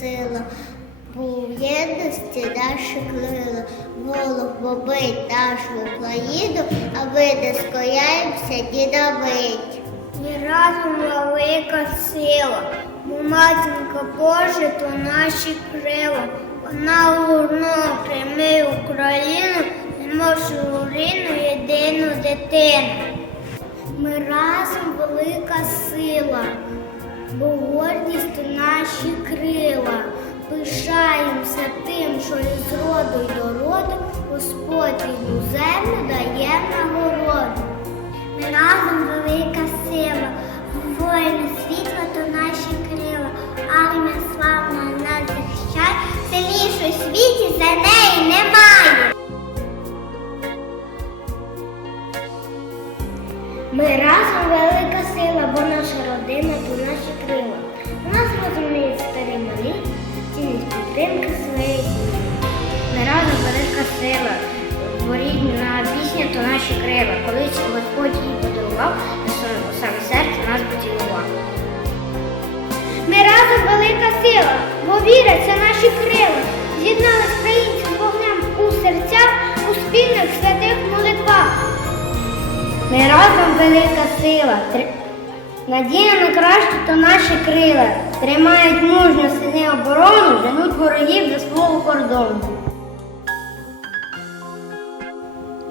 Сила, бо єдності наші крила. Ворог бобить нашу Україну, а ми не скоряємося ні. Ми разом велика сила, бо матінка Божа то наші крила. Вона горно прийме Україну, немовши Урину єдину дитину. Ми разом велика сила, бо гордість наші крила. Пишаємося тим, що із роду й до роду Господь землю дає Ми разом велика сила, бо наша родина то наші крила. Нас розуміють старі малі, цінність підтримки своєї сім'ї. Ми разом велика сила, бо рідна пісня то наші крила. Колись Господь їй подарував, на своєму саме серце нас поцілував. Ми разом велика сила, бо віра це наші крила. Велика сила. Надія на краще то наші крила. Тримають мужньо сини оборону, женуть ворогів за свого кордону.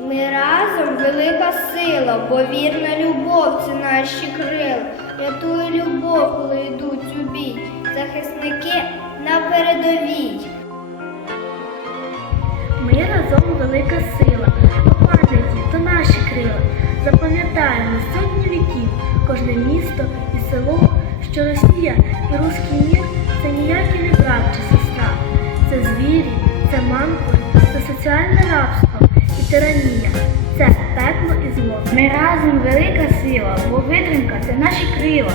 Ми разом велика сила, бо вірна любов це наші крила. Рятує любов, коли йдуть у бій. Захисники на передовій. Ми разом велика сила, Запам'ятаємо сотні віків, кожне місто і село, що Росія і руський мір це ніякий не брат чи сестра. Це звірі, це манкур, це соціальне рабство і тиранія, це пекло і зло. Ми разом велика сила, бо витримка це наші крила.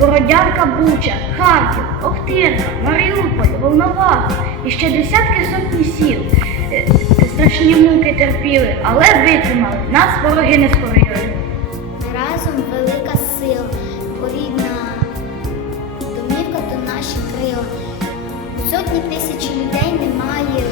Бородянка Буча, Харків, Охтирка, Маріуполь, Волноваха і ще десятки сотні сіл. Страшні муки терпіли, але витримали, нас вороги не скорили. Разом велика сила, бо домівка то наші крила. Сотні тисяч людей немає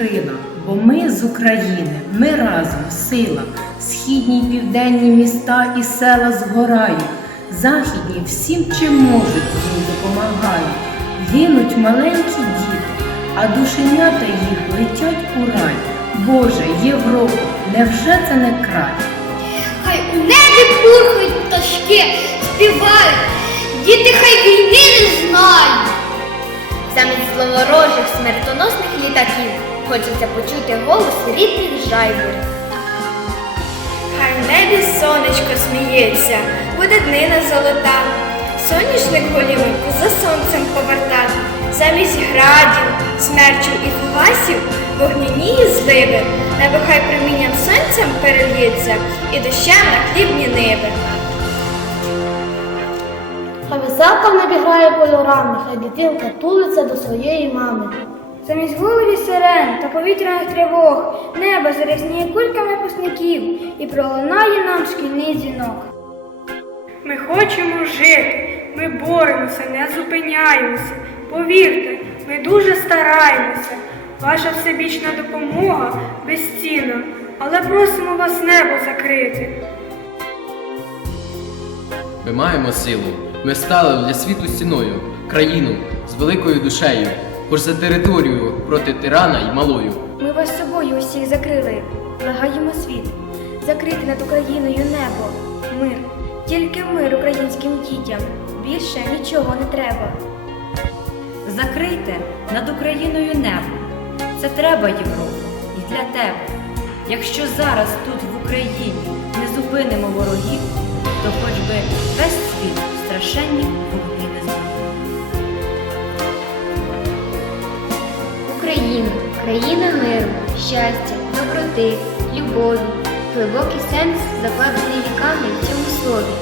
вільні бо ми з України, ми разом, сила. Східні й південні міста і села згорають, західні всім чим можуть їм допомагають. Гинуть маленькі діти, а душенята їх летять у рай. Боже, Європа, невже це не край? Хай у небі пурхають пташки, співають, діти хай війни не знають. Замість зловорожих смертоносних літаків хочеться почути голос рідних жайвір. Хай в небі сонечко сміється, буде днина золота. Соняшник голівинку за сонцем поверта. Замість градів, смерчів і фугасів, вогняні і зливи. Небо хай промінням сонцем перельється і дощем на хлібні ниви. Хай веселка в небі грає кольорами, хай дитинка тулиться до своєї мами. Замість вулиці сирен та повітряних тривог небо зарясніє кульками пасників і пролунає нам шкільний дзвінок. Ми хочемо жити, ми боремося, не зупиняємося. Повірте, ми дуже стараємося. Ваша всебічна допомога безцінна, але просимо вас небо закрити. Ми маємо силу. Ми стали для світу стіною, країну з великою душею, хоч за територію проти тирана й малою. Ми вас собою усіх закрили, благаємо світ, закрити над Україною небо, мир, тільки мир українським дітям, більше нічого не треба. Закрийте над Україною небо. Це треба, Європа, і для тебе. Якщо зараз тут в Україні не зупинимо ворогів, то хоч би весь світ страшенні вогні Країна миру, щастя, доброти, любові, глибокий сенс закладений віками в цьому слові.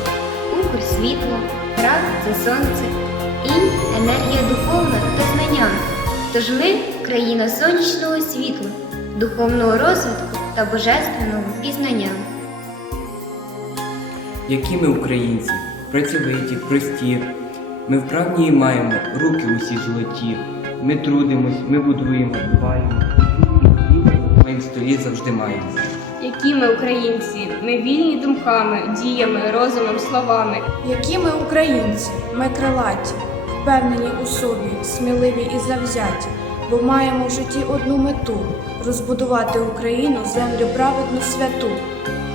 Укр світло, гра це сонце, інь енергія духовна та знання. Тож ми країна сонячного світла, духовного розвитку та божественного пізнання. які ми українці, працьовиті, прості. Ми вправні і маємо руки усі золоті. Ми трудимось, ми будуємо, дбаємо. І на столі завжди маємо. Які ми українці, ми вільні думками, діями, розумом, словами. Які ми українці, ми крилаті, впевнені у собі, сміливі і завзяті, бо маємо в житті одну мету розбудувати Україну, землю праведну святу.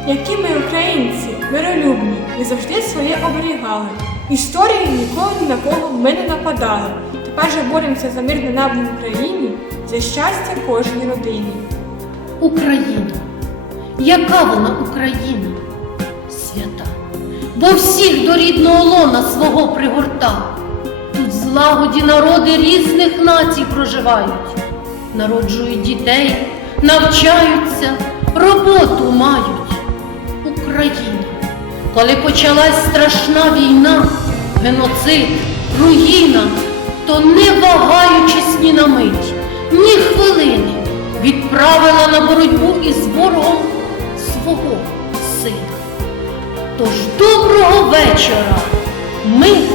Які ми українці, миролюбні, ми завжди своє оберігали. Історії ніколи ні на кого ми не нападали. Тепер же боремося за мир на в Україні, за щастя кожній родині. Україна. Яка вона Україна? Свята. Бо всіх до рідного лона свого пригорта. Тут злагоді народи різних націй проживають, народжують дітей, навчаються, роботу мають. Україна. Коли почалась страшна війна, геноцид, руїна, то не вагаючись ні на мить, ні хвилини, відправила на боротьбу із ворогом свого сина. Тож доброго вечора, ми.